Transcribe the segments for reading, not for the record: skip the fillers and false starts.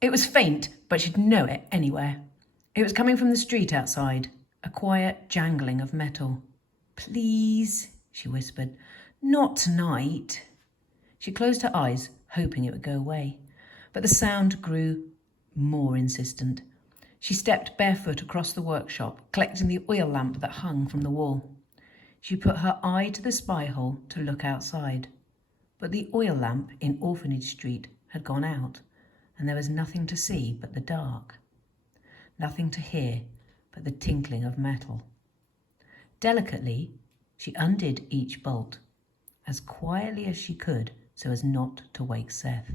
It was faint, but she'd know it anywhere. It was coming from the street outside, a quiet jangling of metal. "Please," she whispered, "not tonight." She closed her eyes, hoping it would go away, but the sound grew more insistent. She stepped barefoot across the workshop, collecting the oil lamp that hung from the wall. She put her eye to the spy hole to look outside, but the oil lamp in Orphanage Street had gone out, and there was nothing to see but the dark, nothing to hear but the tinkling of metal. Delicately, she undid each bolt, as quietly as she could so as not to wake Seth.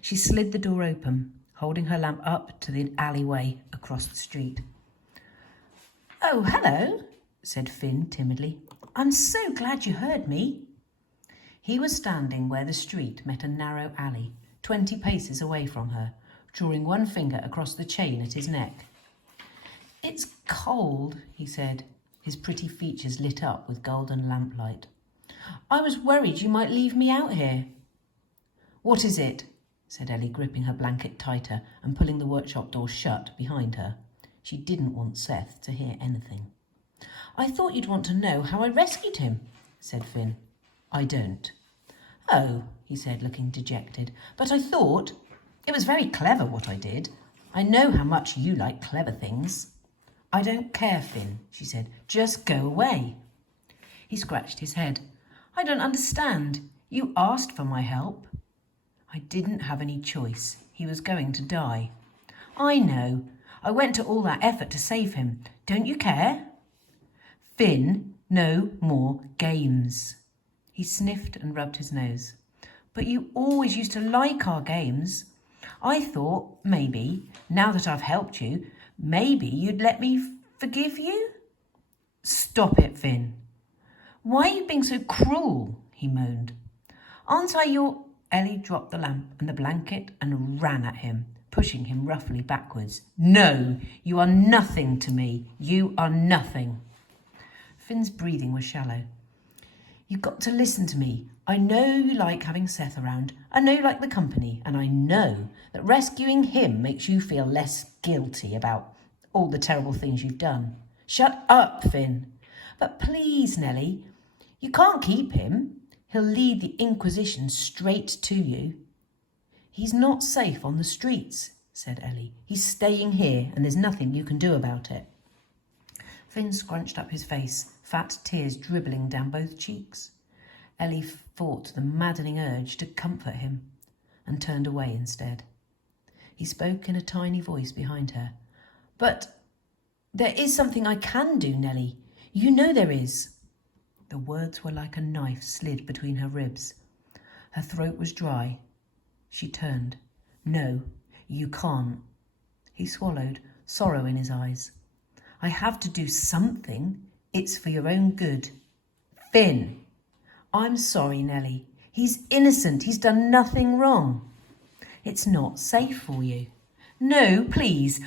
She slid the door open, holding her lamp up to the alleyway across the street. "Oh, hello," said Finn timidly. "I'm so glad you heard me." He was standing where the street met a narrow alley, 20 paces away from her, drawing one finger across the chain at his neck. "It's cold," he said, his pretty features lit up with golden lamplight. "I was worried you might leave me out here." "What is it?" said Ellie, gripping her blanket tighter and pulling the workshop door shut behind her. She didn't want Seth to hear anything. "I thought you'd want to know how I rescued him," said Finn. "I don't." "Oh," he said, looking dejected, "but I thought it was very clever what I did. I know how much you like clever things." "I don't care, Finn," she said. "Just go away." He scratched his head. "I don't understand. You asked for my help." "I didn't have any choice. He was going to die." "I know. I went to all that effort to save him. Don't you care?" "Finn, no more games." He sniffed and rubbed his nose. "But you always used to like our games. I thought, maybe, now that I've helped you, maybe you'd let me forgive you." "Stop it, Finn." "Why are you being so cruel?" he moaned. "Aren't I your—" Ellie dropped the lamp and the blanket and ran at him, pushing him roughly backwards. "No, you are nothing to me. You are nothing." Finn's breathing was shallow. "You've got to listen to me. I know you like having Seth around. I know you like the company. And I know that rescuing him makes you feel less guilty about all the terrible things you've done." "Shut up, Finn." "But please, Nellie, you can't keep him. He'll lead the Inquisition straight to you." "He's not safe on the streets," said Ellie. "He's staying here and there's nothing you can do about it." Finn scrunched up his face, fat tears dribbling down both cheeks. Ellie fought the maddening urge to comfort him and turned away instead. He spoke in a tiny voice behind her. "But there is something I can do, Nellie. You know there is." The words were like a knife slid between her ribs. Her throat was dry. She turned. "No, you can't." He swallowed, sorrow in his eyes. "I have to do something. It's for your own good." "Finn." "I'm sorry, Nellie. He's innocent. He's done nothing wrong." "It's not safe for you." "No, please.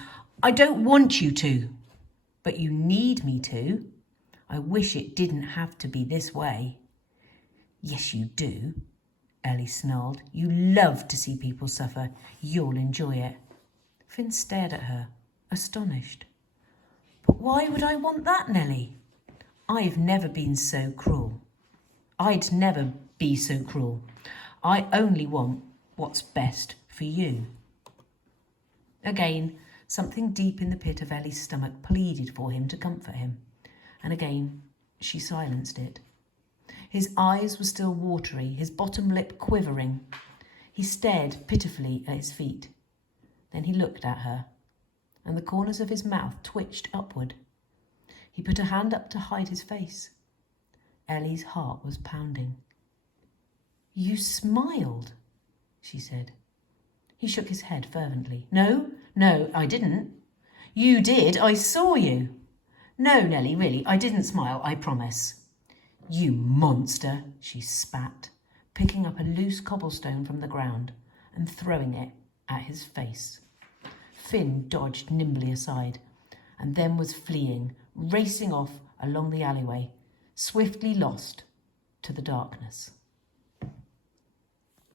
I don't want you to." "But you need me to. I wish it didn't have to be this way." "Yes, you do," Ellie snarled. "You love to see people suffer. You'll enjoy it." Finn stared at her, astonished. "But why would I want that, Nellie? I've never been so cruel. I'd never be so cruel. I only want what's best for you." Again, something deep in the pit of Ellie's stomach pleaded for him to comfort him, and again she silenced it. His eyes were still watery, his bottom lip quivering. He stared pitifully at his feet. Then he looked at her, and the corners of his mouth twitched upward. He put a hand up to hide his face. Ellie's heart was pounding. "You smiled," she said. He shook his head fervently. No, I didn't." "You did. I saw you." "No, Nellie, really, I didn't smile, I promise." "You monster," she spat, picking up a loose cobblestone from the ground and throwing it at his face. Finn dodged nimbly aside and then was fleeing, racing off along the alleyway, swiftly lost to the darkness.